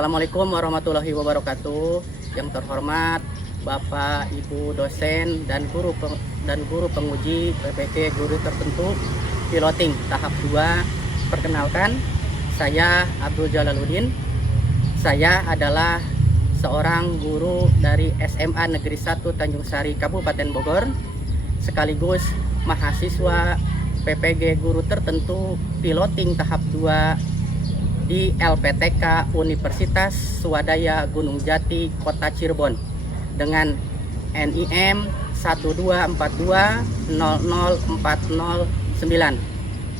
Assalamualaikum warahmatullahi wabarakatuh. Yang terhormat Bapak, Ibu dosen dan guru penguji PPG guru tertentu piloting tahap 2. Perkenalkan, saya Abdul Jalaluddin. Saya adalah seorang guru dari SMA Negeri 1 Tanjung Sari Kabupaten Bogor, sekaligus mahasiswa PPG guru tertentu piloting tahap 2 di LPTK Universitas Swadaya Gunung Jati, Kota Cirebon dengan NIM 124200409.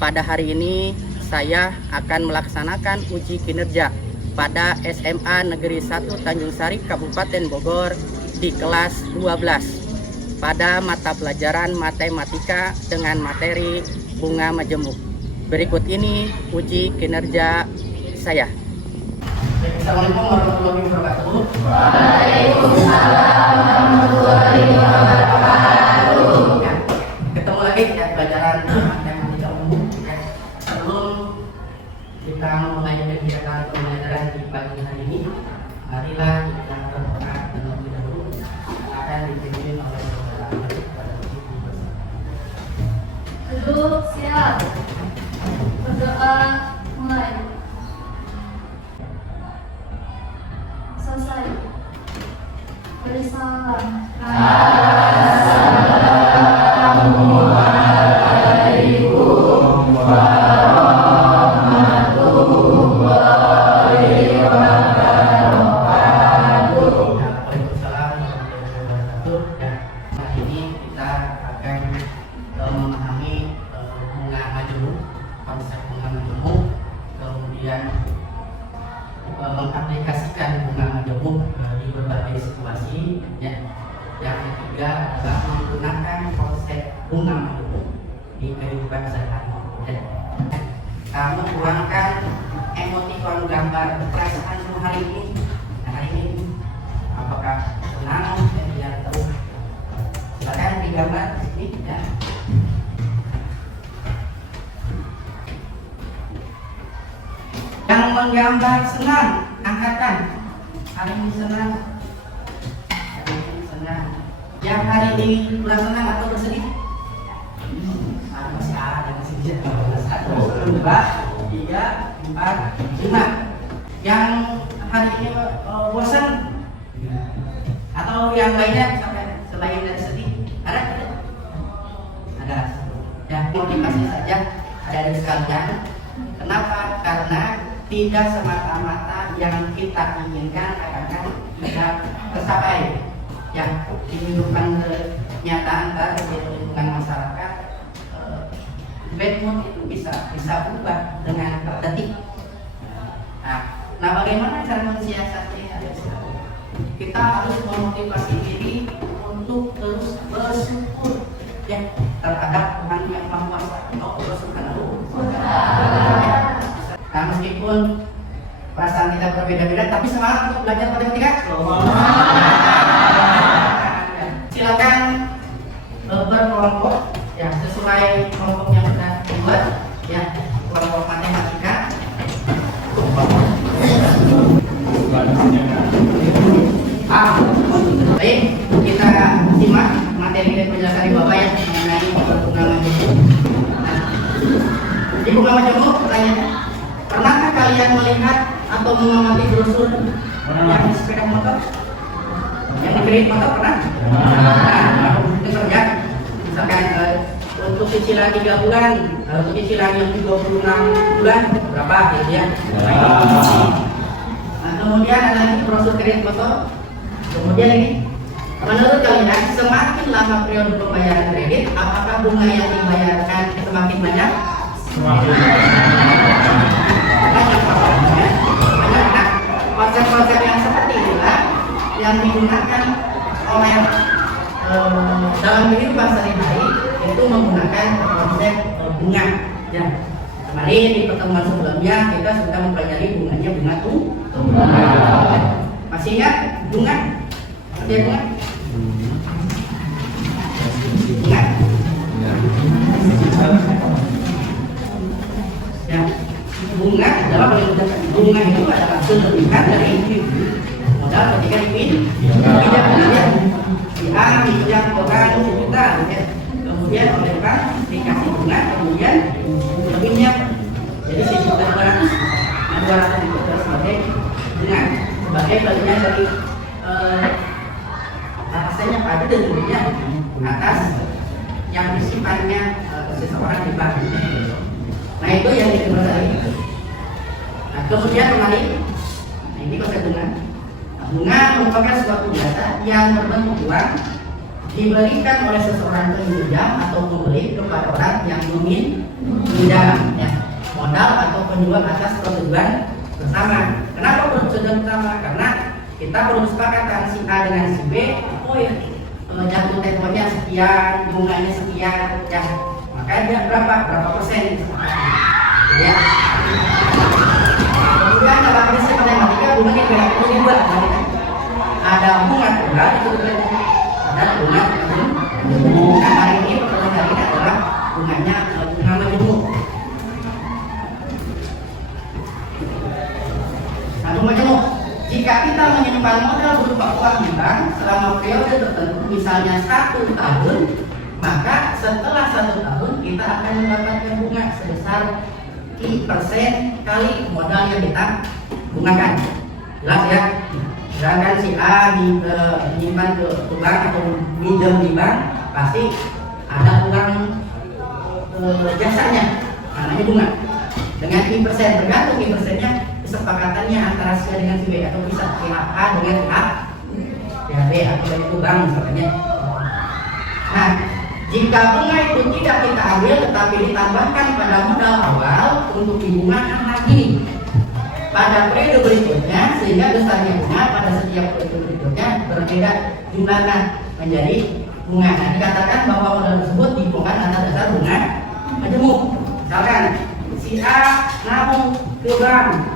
Pada hari ini saya akan melaksanakan uji kinerja pada SMA Negeri 1 Tanjung Sari Kabupaten Bogor di kelas 12 pada mata pelajaran matematika dengan materi bunga majemuk. Berikut ini uji kinerja saya. Assalamualaikum warahmatullahi wabarakatuh. Waalaikumsalam warahmatullahi wabarakatuh. Ya, ketemu lagi ya pelajaran matematika umum. Ya. Sebelum kita memulai kegiatan pembelajaran di pagi hari ini, marilah kita berdoa terlebih dahulu akan dipimpin oleh saudara pada ibu bersama. Duduk siap. Berdoa mulai. Selesai. Beri salam. Assalamualaikum warahmatullahi wabarakatuh. Waalaikumsalam warahmatullahi wabarakatuh. Hari ini kita akan memahami bunga majemuk, konsep bunga majemuk, kemudian mengaplikasikan bunga majemuk di berbagai situasi. Ya. Yang ketiga adalah menggunakan konsep bunga majemuk di kehidupan sehari-hari. Ya. Kamu kurangkan emotikon gambar perasaanmu hari ini. Hari ini apakah senang? Biar tahu. Silakan digambar di sini. Ya. Yang menggambar senang, angkatan. Hari ini senang. Hari ini senang. Yang hari ini kurang senang atau bersedih? Masih ada, masih bisa. 1, 2, 3, 4, 5. Yang hari ini bosan atau yang lainnya sampai selain dari sedih? Ada? Ada. Ya, motivasi saja. Ada di sekalian. Kenapa? Karena tidak semata-mata yang kita inginkan akan tidak tercapai. Yang kehidupan kenyataan di lingkungan masyarakat, bad mood itu bisa berubah dengan per detik. Nah, bagaimana cara mensiasatinya? Kita harus memotivasi diri untuk terus bersyukur ya terhadap Tuhan yang Maha Kuasa. Allah Subhanahu wa Ta'ala. Nah, meskipun perasaan kita berbeda-beda, tapi semangat untuk belajar matematika. Silakan berkelompok ya sesuai kelompok yang sudah dibuat ya, kelompok matematika. Baik, kita simak materi dan penjelasan di bawah ya mengenai bunga majemuk. Nah, di bunga majemuk pertanyaannya, pernahkah kalian melihat atau mengamati brosur yang di sepeda motor? Yang di kredit motor pernah? Nah, dengar ya. Misalkan untuk cicilan 3 bulan, untuk cicilan yang 26 bulan berapa gitu ya? Nah, kemudian ada lagi brosur kredit motor. Kemudian ini, menurut kalian semakin lama periode pembayaran kredit, apakah bunga yang dibayarkan semakin banyak? Konsep-konsep yang seperti inilah yang digunakan oleh dalam kehidupan sehari-hari, itu menggunakan konsep bunga. Ya, kemarin di pertemuan sebelumnya kita sudah mempelajari bunganya bunga tunggal. Masih ingat bunga? Artinya bunga? Bunga? Ya, bunga adalah bunga itu adalah suntikan dari modal ketika dipinjam. Si A pinjam orang 1 juta, ya. Kemudian oleh bank dikasih bunga, kemudian pinjam. Jadi 1.200.000 itu sebagai bunga, sebagai bagian dari alasannya pada tentunya atas yang disimpannya seseorang di bank. Nah itu yang dikeluarkan tadi. Nah kemudian kembali, nah ini konsep bunga. Nah, bunga merupakan suatu jasa yang berbentuk uang diberikan oleh seseorang peminjam atau pembeli kepada orang yang meminjam, ya, modal atau penjual atas persetujuan bersama. Kenapa persetujuan bersama? Karena kita perlu kesepakatan si A dengan si B. Oh ya, jatuh temponya sekian, bunganya sekian, ya. Maka dia berapa persen? Ya. Kemudian dalam prinsip matematika bunga itu dibagi 2. Ada bunga tunggal itu ada bunga majemuk. Nah hari ini pertemuan hari ini adalah bunganya bunga majemuk. Nah bunga majemuk, jika kita menyimpan modal berupa uang di bank selama periode tertentu, misalnya 1 tahun, maka setelah 1 tahun kita akan mendapatkan bunga sebesar I% kali modal yang kita bungakan. Jelas ya? Sedangkan si A menyimpan ke bank atau minjam di bank, pasti ada uang jasanya, namanya bunga. Dengan I%, tergantung I%-nya kesepakatannya antara si A dengan si B, atau bisa pihak A dengan pihak B atau itu bank misalnya. Nah, jika bunga itu tidak kita ambil tetapi ditambahkan pada modal awal untuk dibungakan lagi pada periode berikutnya, sehingga besarnya bunga pada setiap periode berikutnya berbeda jumlahnya menjadi bunga. Nah, dikatakan bahwa modal tersebut dibungakan atas dasar bunga majemuk. Misalkan si A nabung ke bank,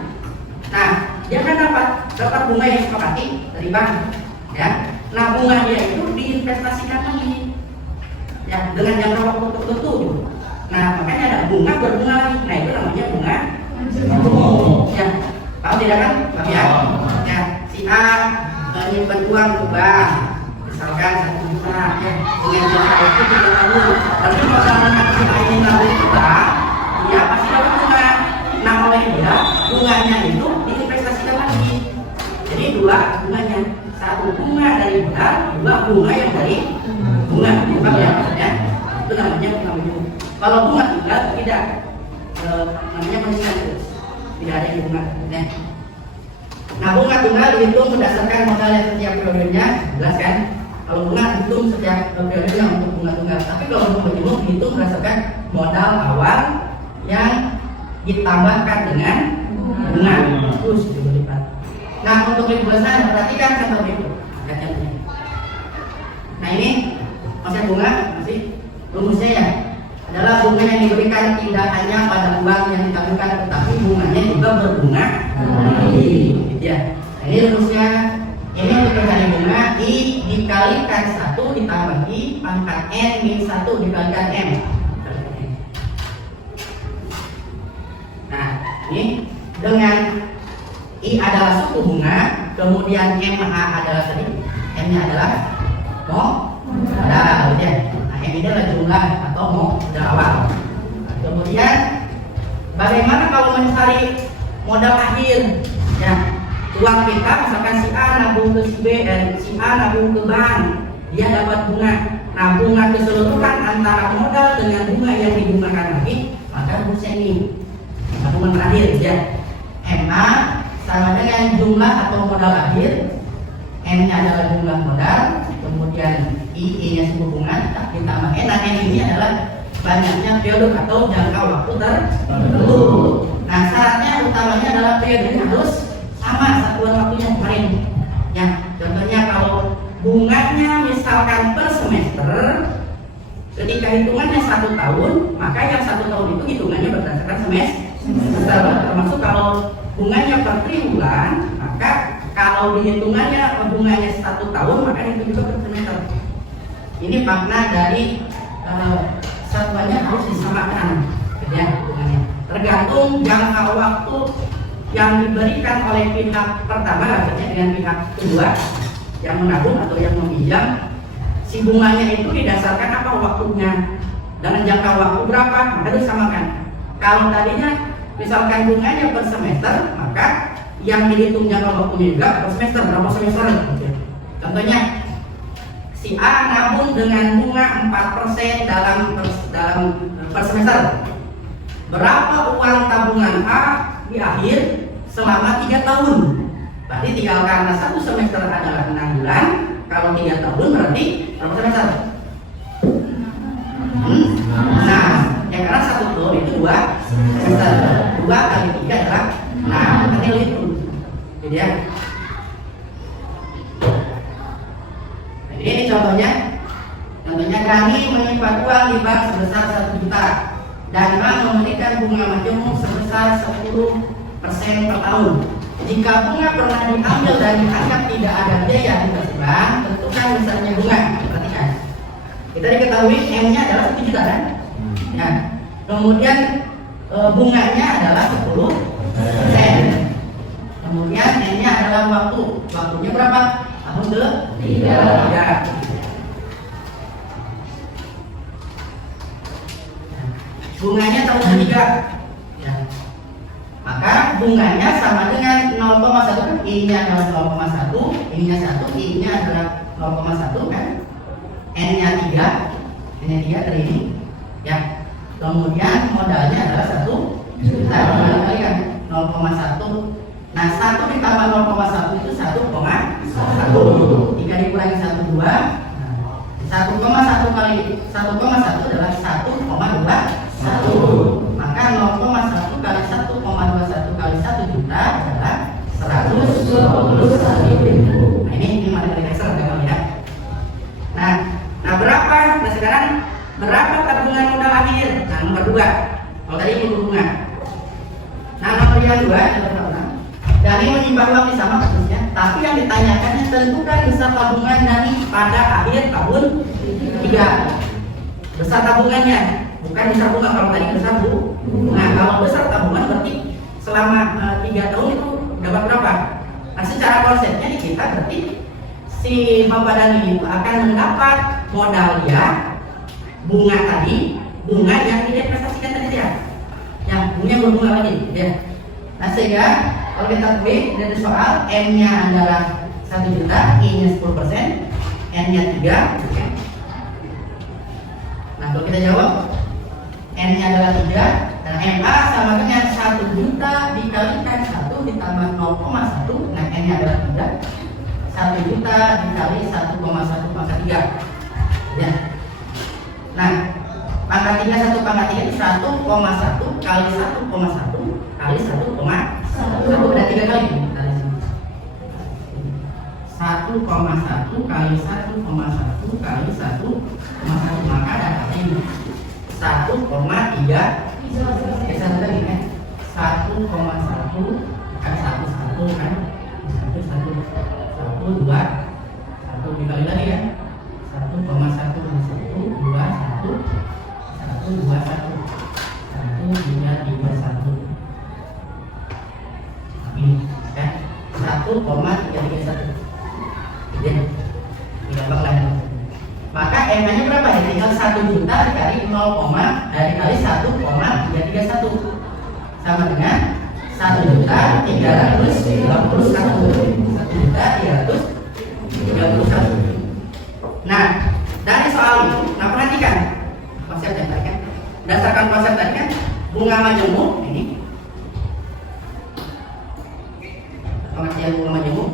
nah dia kan dapat bunga yang sepakati dari bank, ya. Nah bunga dia itu diinvestasikan lagi, ya, dengan jangka waktu tertentu. Nah makanya ada bunga berbunga lagi. Nah itu namanya bunga majemuk, ya. Tahu tidak kan? Tapi ya, si A menyimpan uang ke bank, misalkan 1 juta, ya, dengan jangka waktu 3 tahun. Tapi kalau si A ini nabung ke bank, dia pasti dapat bunga. Nah oleh dia bunganya itu diinvestasikan lagi. Jadi 2 bunganya, 1 bunga dari modal, 2 bunga yang dari bunga. Ya, itu namanya bunga majemuk. Kalau bunga tunggal tidak, namanya pensiun, tidak ada bunga. Ya. Nah bunga tunggal dihitung berdasarkan modal yang setiap periodenya, jelas kan? Kalau bunga dihitung setiap periodenya untuk bunga tunggal. Tapi kalau bunga majemuk dihitung berdasarkan modal awal yang ditambahkan dengan bunga terus dilipat. Nah untuk ribuan perhatikan contoh itu. Nah ini konsep bunga masih rumusnya ya, adalah bunga yang diberikan tidak hanya pada uang yang ditangguhkan, tetapi bunganya juga berbunga. Ya. Nah, ini rumusnya. Ini untuk mencari bunga I dikalikan 1 ditambah I pangkat N min 1 dikalikan M. Nah, ini dengan I adalah suku bunga, kemudian MH adalah tadi, M-nya adalah modal, ya. Nah, M ini adalah jumlah atau modal awal. Nah, kemudian bagaimana kalau mencari modal akhir? Ya, uang kita misalkan si A nabung ke si B, si A nabung ke bank, dia dapat bunga. Nah, bunga keseluruhan antara modal dengan bunga yang dibungakan lagi, maka rumusnya ini. Sambungan terakhir ya, MA sama dengan jumlah atau modal akhir, N-nya adalah jumlah modal, kemudian I-nya suku bunga, ditambah N. Nah N ini adalah banyaknya periode atau jangka waktu tertentu. Nah syaratnya utamanya adalah periodenya harus sama satuan waktunya kemarin. Ya, contohnya kalau bunganya misalkan per semester, ketika hitungannya 1 tahun, maka yang 1 tahun itu hitungannya berdasarkan semester. Termasuk kalau bunganya per triwulan, maka kalau dihitungannya bunganya 1 tahun, maka itu juga per semester. Ini makna dari satuannya harus disamakan, ya, tergantung jangka waktu yang diberikan oleh pihak pertama, artinya dengan pihak kedua yang menabung atau yang meminjam, si bunganya itu didasarkan apa waktunya, dalam jangka waktu berapa, maka disamakan. Kalau tadinya misalkan bunganya per semester, maka yang dihitung jangka waktunya juga per semester, berapa semester. Contohnya, si A nabung dengan bunga 4% dalam per semester. Berapa uang tabungan A di akhir selama 3 tahun? Berarti tinggal karena satu semester adalah 6 bulan, kalau 3 tahun berarti berapa semester? Nah, ya karena satu tahun itu 2 semester. 2 kali 3 adalah, nah nanti itu. Jadi ya. Jadi ini contohnya. Contohnya Gani menyimpan uang di bank sebesar 1 juta dan bank memberikan bunga majemuk sebesar 10% per tahun. Jika bunga pernah diambil dan dianggap tidak ada biaya di bank, tentukan besarnya bunga. Perhatikan. Kita diketahui M-nya adalah 1 juta kan? Nah, kemudian bunganya adalah 10%. Kemudian N-nya adalah waktu. Waktunya berapa? Tahun ke-3. Bunganya tahun ke-3. Ya. Maka bunganya sama dengan 0,1 kan? I-nya adalah 0,1, I-nya 1, I-nya adalah 0,1 kan? N-nya 3, N-nya 3 dari ini. Ya. Kemudian modalnya adalah 1 juta. Kali kan 0,1. Nah, 1 ditambah 0,1 itu 1,1. Jika dikurangi 1,2, 1,1 kali 1,1 adalah 1,21. Maka 0,1 kali 1,21 kali 1 juta adalah 121.000. Nah, ini materi dasar ya. Nah berapa? Nah sekarang berapa tabungan modal akhir? Nah nomor 2. Kalau tadi itu bunga. Nah nomor yang 2 Dani menyimpan uang di sama kasusnya, tapi yang ditanyakannya tentukan besar tabungan Dani pada akhir tahun 3. Besar tabungannya, bukan besar bunga. Kalau tadi besar bunga. Nah kalau besar tabungan berarti selama 3 tahun itu dapat berapa? Nah secara konsepnya kita berarti si Bapak Dani itu akan mendapat modal dia, bunga tadi, bunga yang diinvestasikan tadi ya, yang bunga berbunga lagi ya. Nah sehingga kalau kita klik dari soal, M-nya adalah 1 juta, I-nya 10%, N-nya 3. Nah kalau kita jawab, N-nya adalah 3, dan MA sama dengan 1 juta dikalikan 1 ditambah 0,1. Nah N-nya adalah 3, 1 juta dikali 1,1 pangkat 3 ya. Nah pangkat 3, 1 pangkat 3 itu 1,1 kali 1,1 kali 1,1 ada 3 kali. 1,1 kali 1,1 kali 1,1 maka ada ini 1,3 satu lagi kan 1,1 kan 1 kan 1 2 1 dikali lagi ya 1,1 kali 1 2 1 1 2 1 1 2 3 1 ini kan 1,331 ya gampang lah. Maka M-nya berapa ya? Tinggal 1 juta dikali 0, dikali 1,331 sama dengan 1 juta 331 Nah dari soal itu, nah perhatikan konsepnya tadi kan, berdasarkan konsep tadi kan bunga majemuk ini, pengertian bunga majemuk.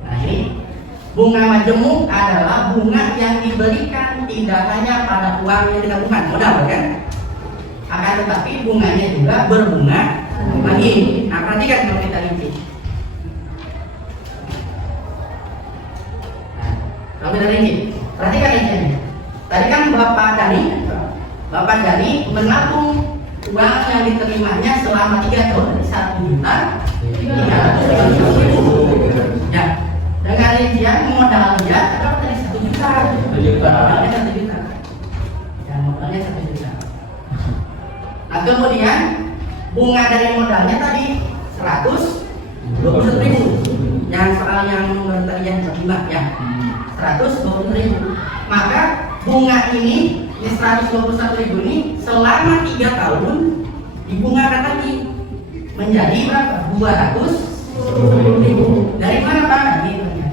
Nah ini bunga majemuk adalah bunga yang diberikan tidak hanya pada uang yang ditabungkan modal kan, akan tetapi bunganya juga berbunga lagi. Nah perhatikan kalau kita rinci. Kalau kita rinci, perhatikan rinciannya. Tadi kan Bapak Dani menabung uang yang diterimanya selama 3 tahun dari 1 juta 330.000 ya. Dengan rincian modalnya berapa tadi? 1 juta. Modalnya 1 juta. Ya, modalnya 1 juta. Nah kemudian bunga dari modalnya tadi 121.000. Yang soal yang tadi yang kelima ya 120.000. Maka bunga ini 121.000 ini selama 3 tahun dibungakan lagi menjadi berapa? 210.000. Dari mana Pak? Ini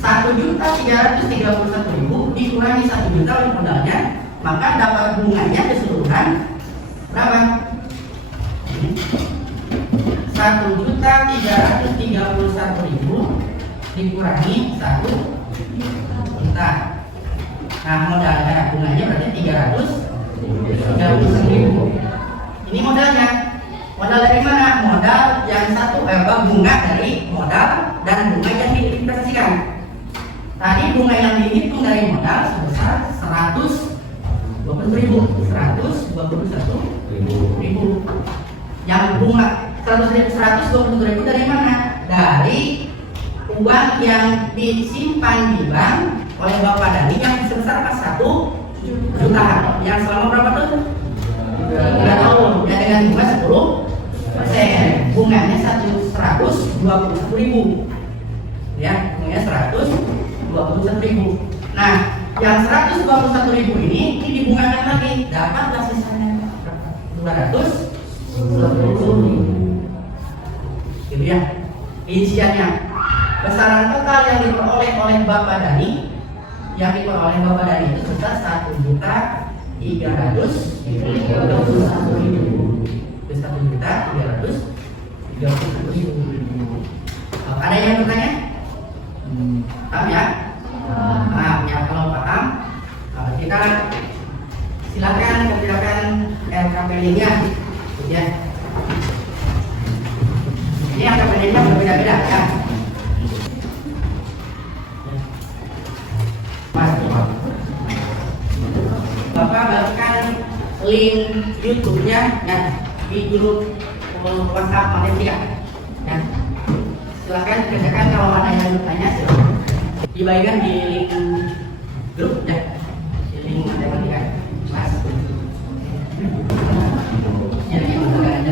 1.331.000 dikurangi 1 juta oleh modalnya, maka dapat bunganya keseluruhan berapa? 1.331.000 dikurangi 1 juta. Nah, modalnya bunganya berarti 331.000. Ini modalnya. Modal dari mana? Modal yang satu bunga dari modal dan bunga yang diinvestasikan. Tadi bunga yang dihitung dari modal sebesar 121.000. Yang bunga 121.000 dari mana? Dari uang yang disimpan di bank oleh Bapak Dani yang sebesar 1 juta. Yang selama berapa tuh? 3 tahun. Ya dengan bunga 10%. Bunganya 121.000. Ya, bunganya 121.000. Nah, yang 121.000 ini dibungakan lagi, dapatlah sisanya 220.000. Gitu ya. Isiannya besaran total yang diperoleh oleh Bapak Dani itu sebesar 1.331.000. Ada yang bertanya? Paham ya? Paham ya. Kalau paham, kita silakan kerjakan LKPD-nya, ya. Ini LKPD-nya berbeda-beda ya. Bapak bagikan link YouTube-nya ya, di grup WhatsApp Malaysia. Ya. Silakan kerjakan, kalau ada yang bertanya silakan dibagikan di link grup ya. Di link matematika. Mas. Ya, silakan.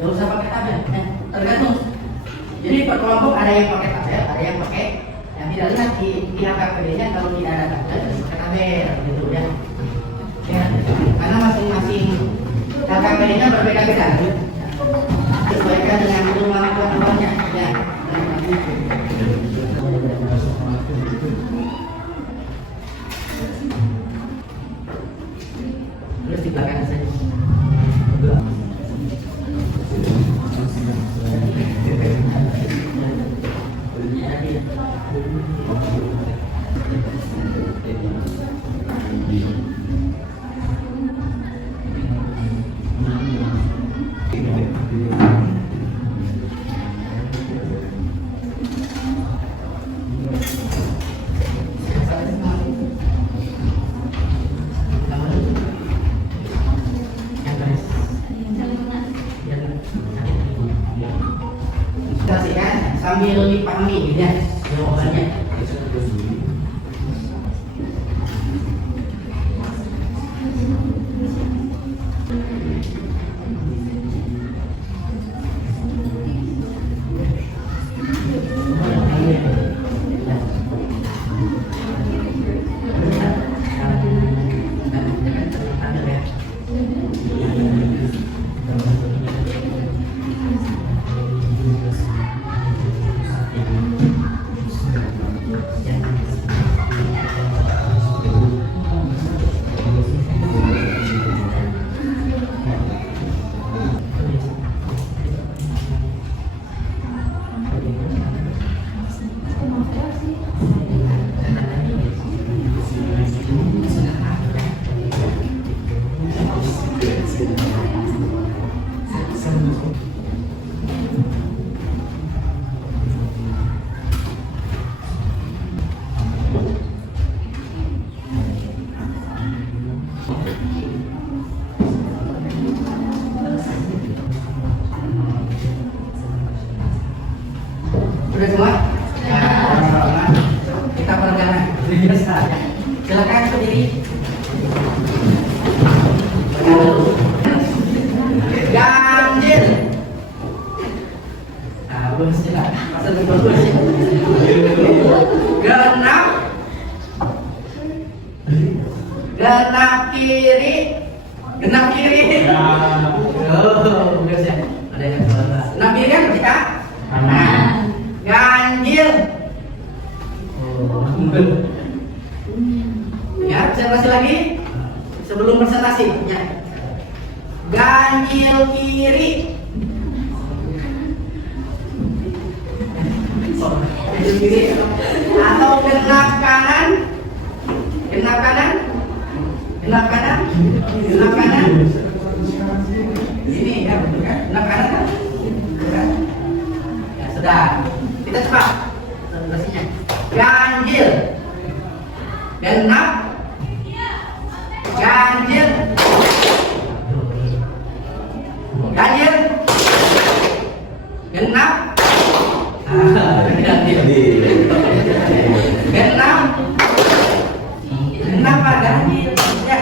Gak usah pakai tabel, tergantung. Jadi per kelompok ada yang pakai tabel, ada yang pakai yang tidak lihat di LKPD-nya. Kalau tidak ada tabel, pakai tabel gitu ya. Ya, karena masing-masing LKPD-nya berbeda-beda. Sesuaikan dengan kemampuan-kemampuannya. Ya. Terus di belakang saja. Sambil dipahami ya jawabannya. berdiri. Ganjil. Nah, bagus juga. Pasal bagus sih. Genap. Genap kiri. Genap kiri. Oh, bagus ya. Ada yang salah. Genap kiri kan berarti Kak? Kanan. Ganjil. Oh, ya, observasi lagi sebelum presentasi. Ya. Ganjil kiri. Ganjil kiri atau genap kanan. Genap kanan. Genap kanan. Genap kanan. Ini ya, betul kan? Genap kanan kan? Ya, sudah. Kita cepat. Observasinya. Ganjil. Genap. Ganjil. Ganjil. Genap. Ganjil. Genap. Genap Pak, ganjil. Ya.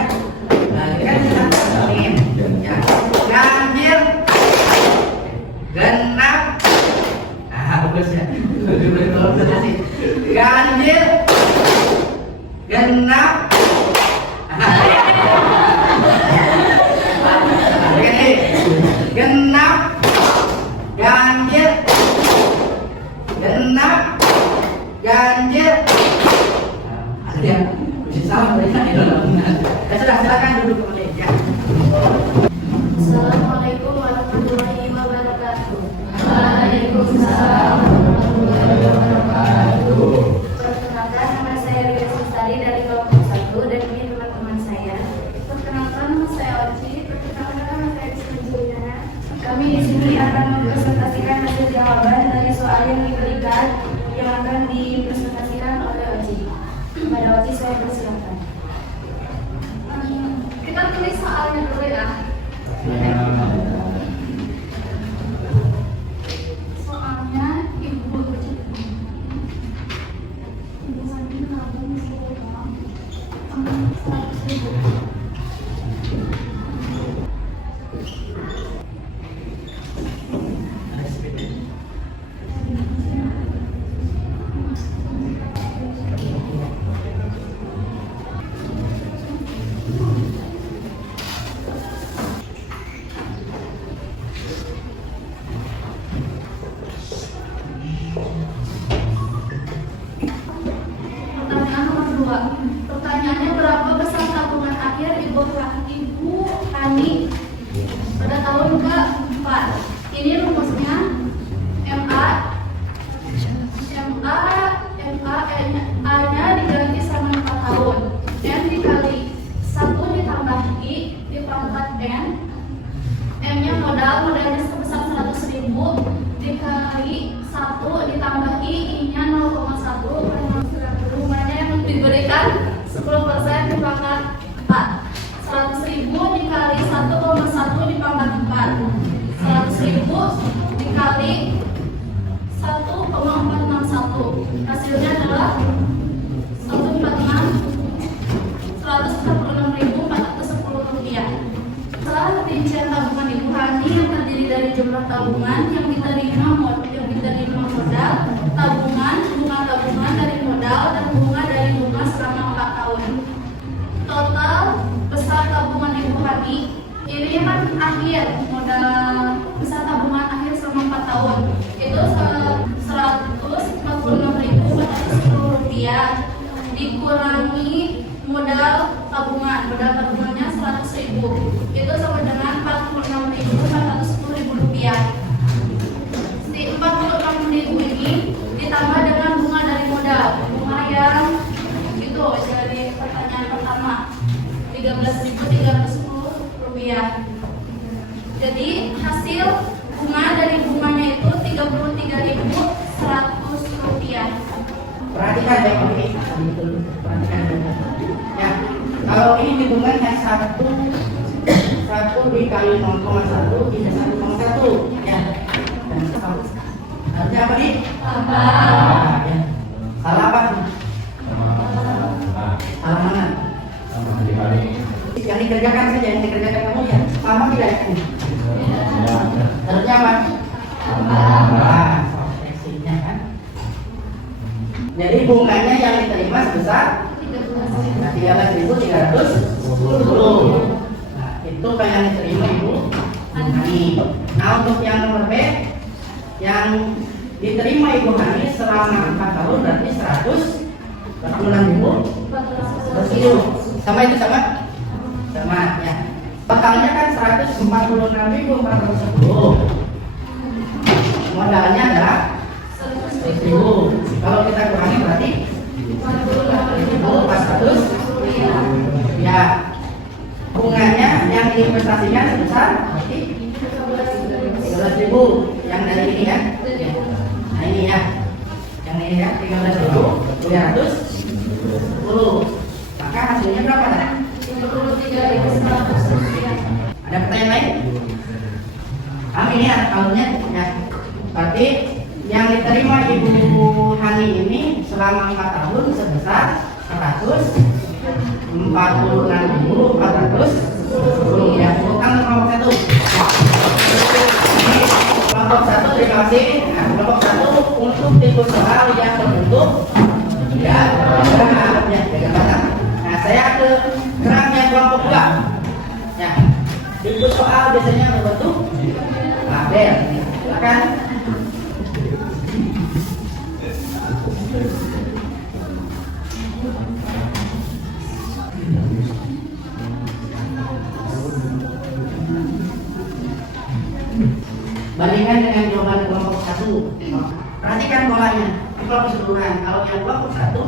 Nah, ini kan genap. Ya. Ganjil. Genap. Bagus ya. Ganjil. Genap. Genap. Ganjil. Genap. Ganjil. Ada yang salah mereka itu. Ya sudah, silakan duduk kembali ya. Assalamualaikum warahmatullahi wabarakatuh. Waalaikumsalam warahmatullahi wabarakatuh. Perkenalkan, nama saya Ria Sustari dari kelompok 1 dan ini teman-teman saya. Perkenalkan, nama saya Oci. Perkenalkan, nama saya Juliana. Kami di sini akan mempresentasikan hasil jawaban dari soal yang diberikan yang akan dipresentasikan oleh Oci. Kepada Oci saya persilakan. Kita tulis soalnya dulu ya. Soalnya ibu Pertanyaannya, berapa besar tabungan akhir Ibu Hani pada tahun ke-4? Ini rumusnya A-nya diganti sama 4 tahun. N dikali 1 ditambah I dipangkat N. M-nya modalnya sebesar 100.000 dikali 1 ditambah I-nya 0,1. Rumahnya yang diberikan 10% dipangkat 4. 100.000 dikali 1,1 dipangkat 4. 100.000 dikali 1,461. Hasilnya adalah 146.410 rupiah. Setelah rincian tabungan Ibu Hani yang terdiri dari jumlah tabungan yang diterima modal, tabungan, bunga tabungan dari modal, dan bunga dari bunga selama 4 tahun. Total besar tabungan Ibu Hani ini kan akhir modal besar tabungan akhir selama 4 tahun itu 146.410 rupiah dikurangi modal tabungannya 100.000 itu sama dengan 46.410 rupiah. Si 46.000 ini ditambah dengan bunga dari modal, bunga yang itu dari pertanyaan pertama 13.310 rupiah. Jadi hasil bunga dari bunganya itu 33.100 rupiah. Perhatikan baik ini. Perhatikan. Ya, kalau ini hitungannya 1 dikali 0,1 bisa 1,1 ya. Artinya apa nih? Tambah. Ya. Salah apa? Salah mana? Yang dikerjakan saja, yang dikerjakan kamu ya sama tidak? Harusnya apa? Ekspresinya kan. Jadi bunganya yang diterima sebesar 13.310. Nah, itu yang diterima Ibu Hani. Nah, untuk yang nomor B, yang diterima Ibu Hani selama 4 tahun berarti 146.000. Sama itu sama? Sama ya. Totalnya kan 146.410. Modalnya adalah 100.000. Kalau kita kurangi berarti 400. Ya. Bunganya yang diinvestasikan sebesar berarti 13.000 yang dari ini kan? Nah ini ya. Yang ini ya 13.310. Maka hasilnya berapa tadi? 53.100. Ada pertanyaan lain? Ini ya tahunnya ya. Berarti yang diterima Ibu Hani ini selama 4 tahun sebesar 146.400 ya. Bukan kelompok 1. Kelompok 1 terima kasih. Nah, kelompok 1 untuk tipe soal yang terbentuk ya, ya, nah saya ke geraknya kelompok 2 ya. Tipe soal biasanya berbentuk tabel. Silakan. Bandingkan dengan jawaban kelompok 1. Perhatikan polanya di kelompok sebelumnya. Kalau yang kelompok 1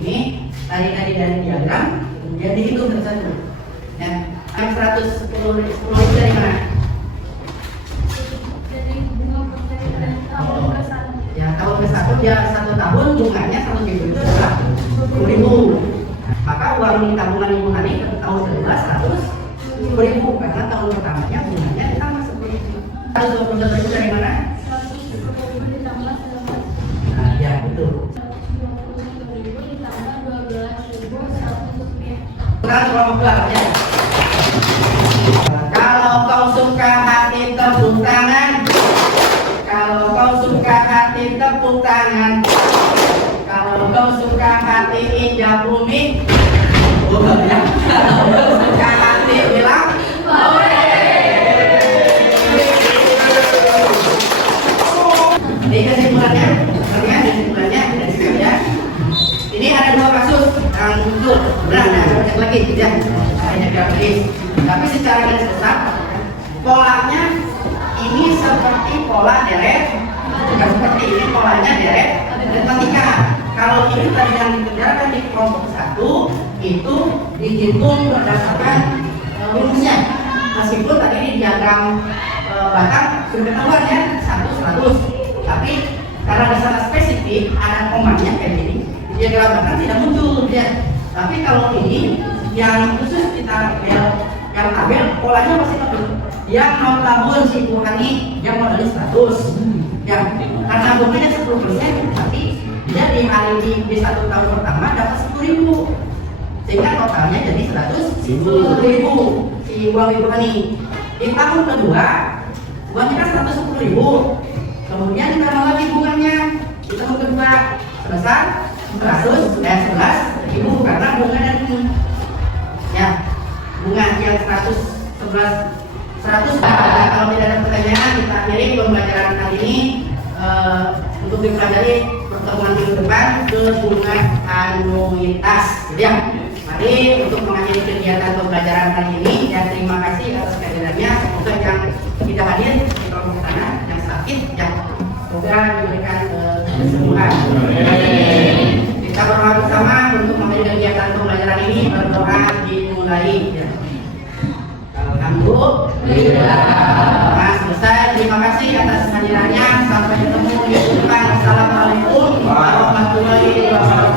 ini tadi dari diagram kemudian dihitung satu. Dan yang 110 itu dari mana? Ya tahun ke-1 dia 1 tahun bunganya 100.000 itu adalah 10.000. Maka uang tabungan Ibu Hani tahun kedua 110.000 karena tahun pertamanya bunganya ditambah 10.000. 121.000 dari mana? Nah, ya betul. Kelompok ya. Kalau kau suka hati tepuk tangan. Kalau kau suka hati tepuk tangan. Kalau kau suka hati injak bumi. Bukan ya. Kalau kau suka hati bilang ini kesimpulannya, ya. Ini ada 2 kasus yang muncul. Banyak lagi, ya. Banyak lagi. Tapi secara garis besar, polanya ini seperti pola deret, bukan seperti ini polanya deret aritmatika. Kalau ini tadi yang dikerjakan di kelompok 1 itu dihitung berdasarkan rumusnya. Meskipun tadi di diagram batang sudah ketahuan ya 100. Tapi karena di sana spesifik ada komanya kayak gini, dia diagram tidak muncul ya. Tapi kalau ini yang khusus kita yang tabel polanya pasti betul. Yang mau tahun si Ibu Hani yang modalnya 100 ya, karena bunganya 10%, tapi dia di hari di 1 tahun pertama dapat 10.000 sehingga totalnya jadi 110.000 si uang Ibu Hani. Di tahun kedua uangnya kan 110.000. Kemudian ditambah lagi bunganya di tahun kedua sebesar 11.000 karena bunga dan ini ya bunga yang 100. Kalau tidak ada pertanyaan kita akhiri pembelajaran kali ini. Untuk dipelajari pertemuan minggu depan ke bunga anuitas ya. Mari untuk mengakhiri kegiatan pembelajaran kali ini dan terima kasih atas kehadirannya. Semoga yang tidak hadir di kelompok sana yang sakit ya semoga diberikan kesembuhan. Kita berdoa bersama untuk mengakhiri kegiatan pembelajaran ini. Berdoa dimulai ya. Alhamdulillah. Nah, selesai. Terima kasih atas kehadirannya. Sampai ketemu di depan. Assalamualaikum warahmatullahi wabarakatuh.